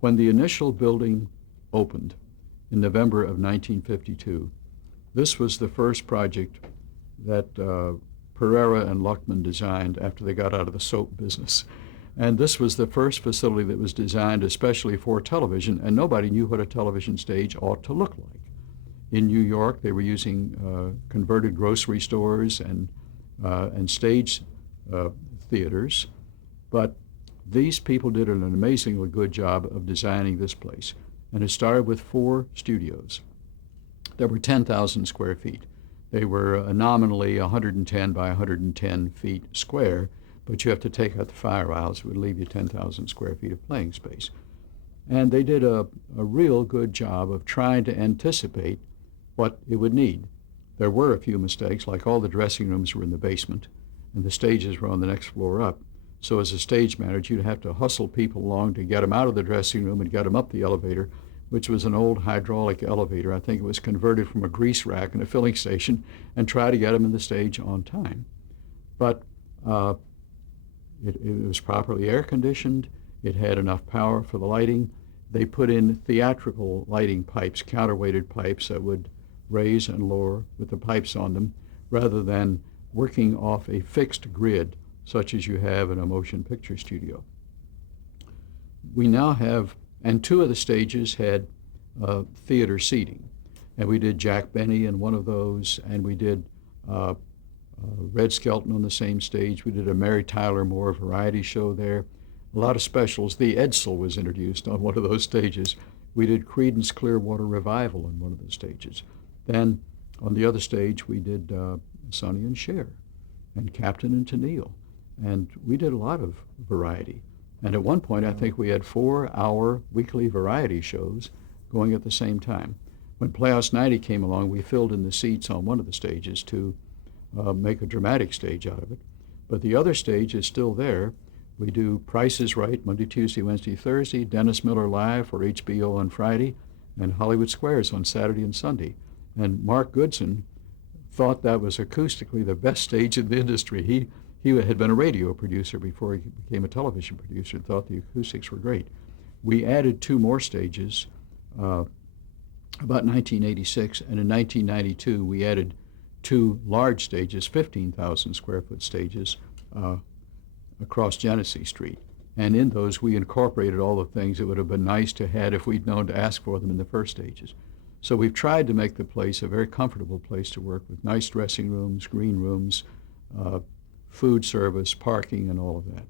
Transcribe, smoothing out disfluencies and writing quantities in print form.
When the initial building opened in November of 1952, this was the first project that Pereira and Luckman designed after they got out of the soap business. And this was the first facility that was designed especially for television, and nobody knew what a television stage ought to look like. In New York, they were using converted grocery stores and stage theaters, but these people did an amazingly good job of designing this place. And it started with 4 studios that were 10,000 square feet. They were nominally 110 by 110 feet square, but you have to take out the fire aisles. It would leave you 10,000 square feet of playing space. And they did a real good job of trying to anticipate what it would need. There were a few mistakes, like all the dressing rooms were in the basement, and the stages were on the next floor up. So as a stage manager, you'd have to hustle people along to get them out of the dressing room and get them up the elevator, which was an old hydraulic elevator. I think it was converted from a grease rack in a filling station, and try to get them in the stage on time. But it was properly air conditioned. It had enough power for the lighting. They put in theatrical lighting pipes, counterweighted pipes that would raise and lower with the pipes on them, rather than working off a fixed grid such as you have in a motion picture studio. We now have, and 2 of the stages had theater seating, and we did Jack Benny in one of those, and we did Red Skelton on the same stage. We did a Mary Tyler Moore variety show there. A lot of specials. The Edsel was introduced on one of those stages. We did Creedence Clearwater Revival on one of the stages. Then on the other stage, we did Sonny and Cher and Captain and Tennille. And we did a lot of variety. And at one point, I think we had 4-hour weekly variety shows going at the same time. When Playhouse 90 came along, we filled in the seats on one of the stages to make a dramatic stage out of it. But the other stage is still there. We do Price is Right Monday, Tuesday, Wednesday, Thursday, Dennis Miller Live for HBO on Friday, and Hollywood Squares on Saturday and Sunday. And Mark Goodson thought that was acoustically the best stage in the industry. He had been a radio producer before he became a television producer and thought the acoustics were great. We added 2 more stages about 1986, and in 1992 we added 2 large stages, 15,000 square foot stages across Genesee Street. And in those we incorporated all the things that would have been nice to have if we'd known to ask for them in the first stages. So we've tried to make the place a very comfortable place to work with nice dressing rooms, green rooms, food service, parking, and all of that.